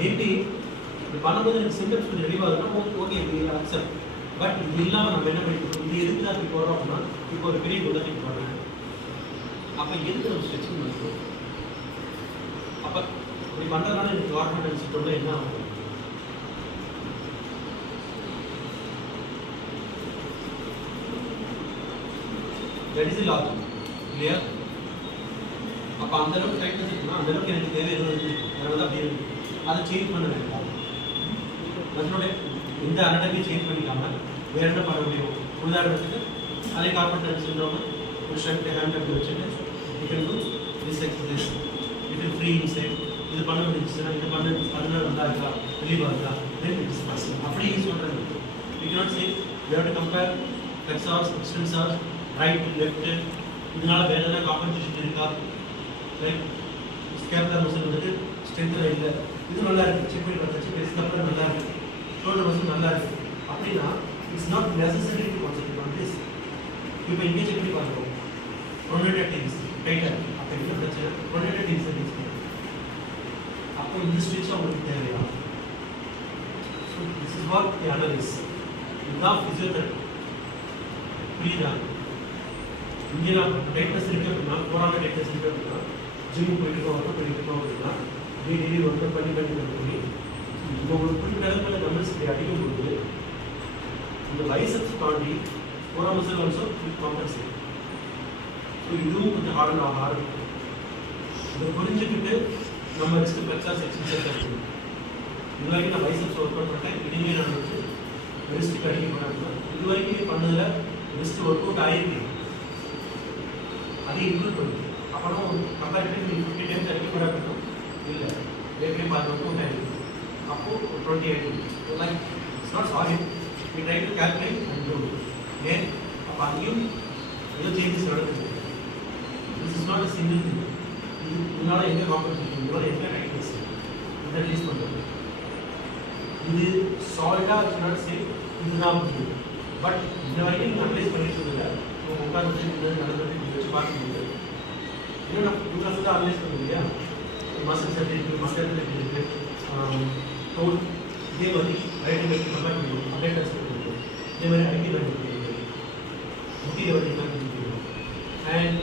Maybe இது பண்ணும்போது எனக்கு சிம்டம்ஸ் கொஞ்சம் ரிலீவாகுதுன்னா ஓகே இது அக்செப்ட். பட் இது இல்லாமல் நம்ம என்ன பண்ணிட்டு இது எதுக்கு தான் இப்படி போடுறோம் அப்படின்னா இப்போ ஒரு பெரிய குணத்துக்கு போடுறேன். அப்போ எதுக்கு நம்ம ஸ்ட்ரெச்சிங் பண்ணுறோம்? அப்போ இப்படி பண்ணுறதுனால எனக்கு கார்பரேட் சிஸ்டம்ல என்ன ஆகும்? தட் இஸ் லாஜிக் இல்லையா? அப்போ அந்த அளவுக்கு டைட்னஸ் இருக்குன்னா அந்த அளவுக்கு எனக்கு தேவை எதுவும் இருக்குது, அதனால தான் அப்படி இருக்குது. அதை சேஞ்ச் பண்ண வேண்டாம். அதனுடைய இந்த அனடமி சேஞ்ச் பண்ணிக்காம வேற என்ன பண்ண முடியும்? உதாரணத்துக்கு அதே கார்பரேட் சிண்ட்ரோம் ஒரு ஷர்ட் ஹேண்ட் அப்படி வச்சுட்டு you can do this exercise, you can free inside. இது பண்ண முடிஞ்சுச்சுன்னா இது பண்ண நல்லா இருக்கா, ரிலீவ் ஆகுதா, தென் இட் இஸ் பாசிபிள். அப்படி யூஸ் பண்ணுறது. You cannot say you have to compare flexors extensors right left. இதனால வேற எதாவது காம்பன்சேஷன் இருக்கா? லைக் ஸ்கேப்லர் மசில் வந்துட்டு ஸ்ட்ரென்த்தில் இல்லை, இது நல்லா இருக்குது, செக் பண்ணி பார்த்தாச்சு, பெருசுக்கப்புறம் நல்லா இருக்குது, ஷோல்டர் மசில் நல்லா இருக்குது அப்படின்னா it's not necessary to concentrate on this. இப்போ இங்கே செக் பண்ணி பார்க்குறோம் ப்ரொனேட்டட் டீம்ஸ் டைட்டாக இருக்குது. அப்போ என்ன பிரச்சனை? ப்ரொனேட்டட் டீம்ஸ் டீம்ஸ் அப்போ இந்த ஸ்ட்ரெச் அவங்களுக்கு தேவையா? So this is what the Annalise. இதுதான் ஃபிசியோதெரபி. புரியுதா? இங்கே நான் டைட்னஸ் இருக்குது அப்படின்னா போராட டைட்னஸ் இருக்குது அப்படின்னா ஜிம் போயிட்டு ஒர்க் பண்ணிட்டு அப்படின்னா டெய்லி ஒர்க் பண்ணி இப்போ ஒரு குறிப்பிட்ட இடத்துல நம்பர்ஸ் அடிக்கும் பொழுது இந்த பைசெப்ஸ் தாண்டி ஃபோரா மசில் ஆல்சோ காம்பன்சேட். ஸோ இதுவும் கொஞ்சம் ஹார்ட் இருக்கும். இதை புரிஞ்சுக்கிட்டு நம்ம ரிஸ்க் ஃப்ளெக்ஸார்ஸ் எக்ஸசைஸ் எடுக்கணும். இது வரைக்கும் நான் பைசெப்ஸ் ஒர்க் அவுட் பண்ணிட்டேன், இனிமேல் நான் வந்து ரிஸ்க் அடிக்க போகிறேன். இது வரைக்கும் பண்ணதில் ரிஸ்க் ஒர்க் அவுட் ஆகிருக்கு, அதை இன்க்ளூட் பண்ணுது. அப்புறம் கம்பேரிட்டிவ் 50 டைம்ஸ் அடிக்க போகிறாங்க இல்லை ஏற்கனவே பார்த்து ஒர்க் அவுட் ஆகிருக்கு. அப்போது 20 ஆகிடுது. Like it's not solid. We try to calculate and do ஏன் அப்போ அங்கேயும் ஏதோ சேஞ்சஸ் நடக்குது. This is not a single thing. இதனால எங்கே காம்பன்சேஷன், இதனால எங்கே டைட்னஸ் இதை ரிலீஸ் பண்ணுறது. இது சாலிடாக இருக்குனாலும் சரி இதுதான் முடியும். பட் இந்த வரைக்கும் நீங்கள் அனலைஸ் பண்ணிட்டு இல்லை, உங்கள் உட்காந்து நடந்தது நீங்கள் வச்சு பார்க்க முடியாது. இன்னும் நான் இவ்வளோ தான் அனலைஸ் பண்ணுங்க இல்லையா? மசில்ஸ் எப்படி இருக்குது, மசில் எப்படி இருக்குது, டோல் இதே மாதிரி ரைட் லெஃப்ட் கம்பேர் பண்ணிக்கணும், அப்படியே டச் பண்ணிக்கணும். இதே மாதிரி ஐடி பேண்ட் பண்ணிக்கணும், முட்டி வட்டி பேண்ட் பண்ணிக்கணும். அண்ட்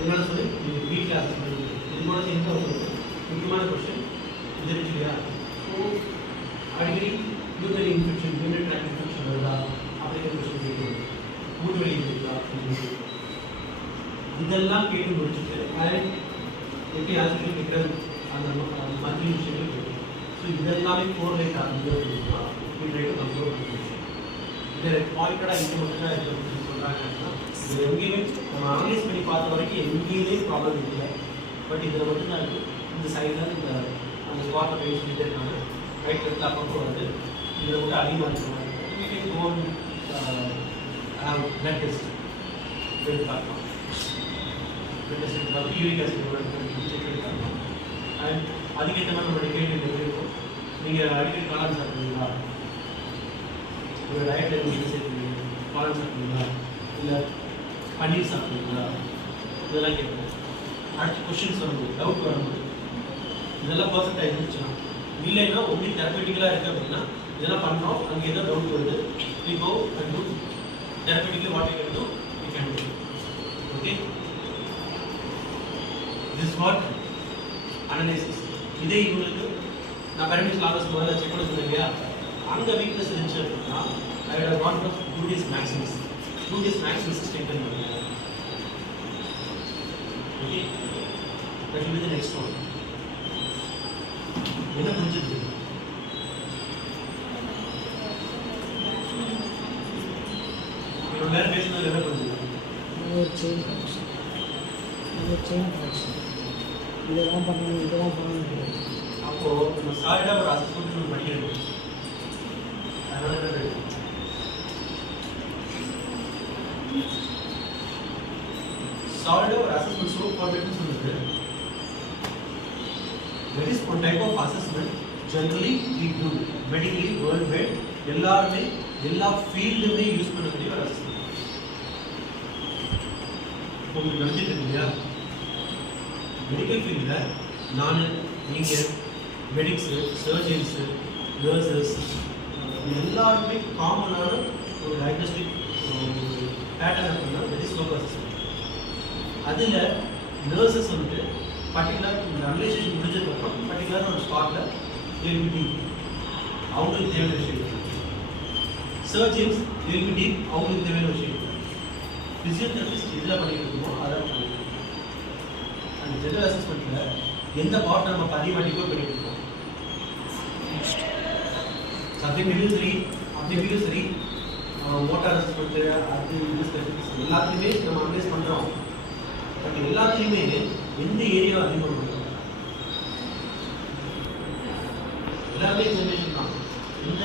என்னென்னு சொல்லி நீங்கள் வீட்டில் அது பண்ணிக்கணும். இது கூட சேர்ந்து உங்களுக்கு முக்கியமான கொஸ்டின் இது இருக்கு இல்லையா? ஸோ அடிக்கடி urinary infection, urinary tract infection வருதா அப்படிங்கிற கொஸ்டின் கேட்கணும். மூட்டு வலி இருக்குதா, இதெல்லாம் கேட்டு முடிச்சுட்டு அண்ட் எப்படி ஆசிரியர் கேட்குறது அந்த மந்த்லி விஷயங்கள் கேட்கும். ஸோ இதெல்லாமே கோரிலேட் ஆகுது அப்படின்னா ட்ரை டு கண்ட்ரோல் பண்ணிடுச்சு. இதை பாயிண்டடாக இங்கே மட்டும்தான் இருக்குது சொல்கிறாங்கன்னா இது எங்கேயுமே நம்ம அனலைஸ் பண்ணி பார்த்த வரைக்கும் எங்கேயுமே ப்ராப்ளம் இல்லை. பட் இதில் மட்டும்தான் இருக்குது. இந்த சைடில் இந்த அந்த ஸ்பாட்டை போய் சொல்லிட்டு இருக்காங்க. ரைட் லெஃப்ட் அப்பப்போ வந்து இதில் மட்டும் அதிகமாக இருக்கிறாங்க. பிளட் டெஸ்ட் எடுத்து பார்க்கலாம். யூரிக் ஆசிட் செக் பண்ணி பார்க்கலாம். அண்ட் அதுக்கேற்ற மாதிரி நம்மளுடைய கேள்வி இருக்கும். நீங்கள் அடிக்கடி காளான் சாப்பிடுவீங்களா? உங்கள் டயட்டில் எதுவும் சேர்த்துருவீங்க? காளான் சாப்பிடுவீங்களா, இல்லை பன்னீர் சாப்பிடுவீங்களா, இதெல்லாம் கேட்போம். அடுத்த கொஸ்டின்ஸ் வரும்போது டவுட் வரும்போது இதெல்லாம் பர்ஃபெக்டாக இருந்துச்சுன்னா இல்லைன்னா உங்களுக்கு தெரப்பட்டிக்கலாக இருக்குது அப்படின்னா இதெல்லாம் பண்ணுறோம், அங்கே ஏதோ டவுட் வருது, we go and do therapeutically what you can do, you can do. Okay, this what analysis. இதே இவங்களுக்கு நான் பரமிஷன் லாபஸ் முதல்ல செக் பண்ண சொன்னேன் இல்லையா? அங்கே வீக்னஸ் இருந்துச்சு அப்படின்னா I will have got of gluteus maximus. Gluteus maximus strengthen பண்ணுங்க. Okay, that will be the next one. என்ன புரிஞ்சுது? இவ்வளோ நேரம் பேசுனது என்ன புரிஞ்சுது? இதெல்லாம் பண்ணணும், இதெல்லாம் பண்ணணும். அப்போது நம்ம சாலிடாக ஒரு அசஸ்மெண்ட் நம்ம படிக்கணும். அதனால என்ன சாலிடாக ஒரு அசஸ்மெண்ட் ஸ்லோப் ஃபார்மேட்னு சொல்லுது. That is one type of assessment generally we do medically worldwide. எல்லாருமே எல்லா ஃபீல்டுமே யூஸ் பண்ணக்கூடிய ஒரு அசஸ்மெண்ட். உங்களுக்கு நினச்சிட்டு இல்லையா? மெடிக்கல் ஃபீல்டில் நான் நீங்கள் மெடிக்ஸு, சர்ஜன்ஸு, நர்சஸ் எல்லாருக்குமே காமனான ஒரு டயக்னோஸ்டிக் பேட்டர்ன் அப்படின்னா தட் இஸ் லோக்கல் அசஸ்மெண்ட். அதில் நர்சஸ் வந்துட்டு பர்டிகுலர் இந்த அனலைசேஷன் முடிஞ்சதுக்கப்புறம் பர்டிகுலர் ஒரு ஸ்பாட்டில் தேல்வி அவங்களுக்கு தேவையான விஷயம். சர்ஜன்ஸ் தேல்வி அவங்களுக்கு தேவையான விஷயம். ஃபிசியோதெரபிஸ்ட் இதில் பண்ணிட்டு இருக்கோமோ அதை பண்ணிட்டு அந்த ஜெனரல் அசஸ்மெண்ட்டில் எந்த பார்ட் நம்ம பதிவாட்டிக்கோ பண்ணிட்டு இருக்கோம். சப்ஜெக்டிவும் சரி ஆப்ஜெக்டிவும் சரி மோட்டார் அசஸ்மெண்ட்டு அது இது எல்லாத்துலேயுமே நம்ம அனலைஸ் பண்ணுறோம். பட் எல்லாத்துலேயுமே எந்த ஏரியா அதிகமாக பண்ணுறோம் எல்லாமே இன்ஃபர்மேஷன் தான். இந்த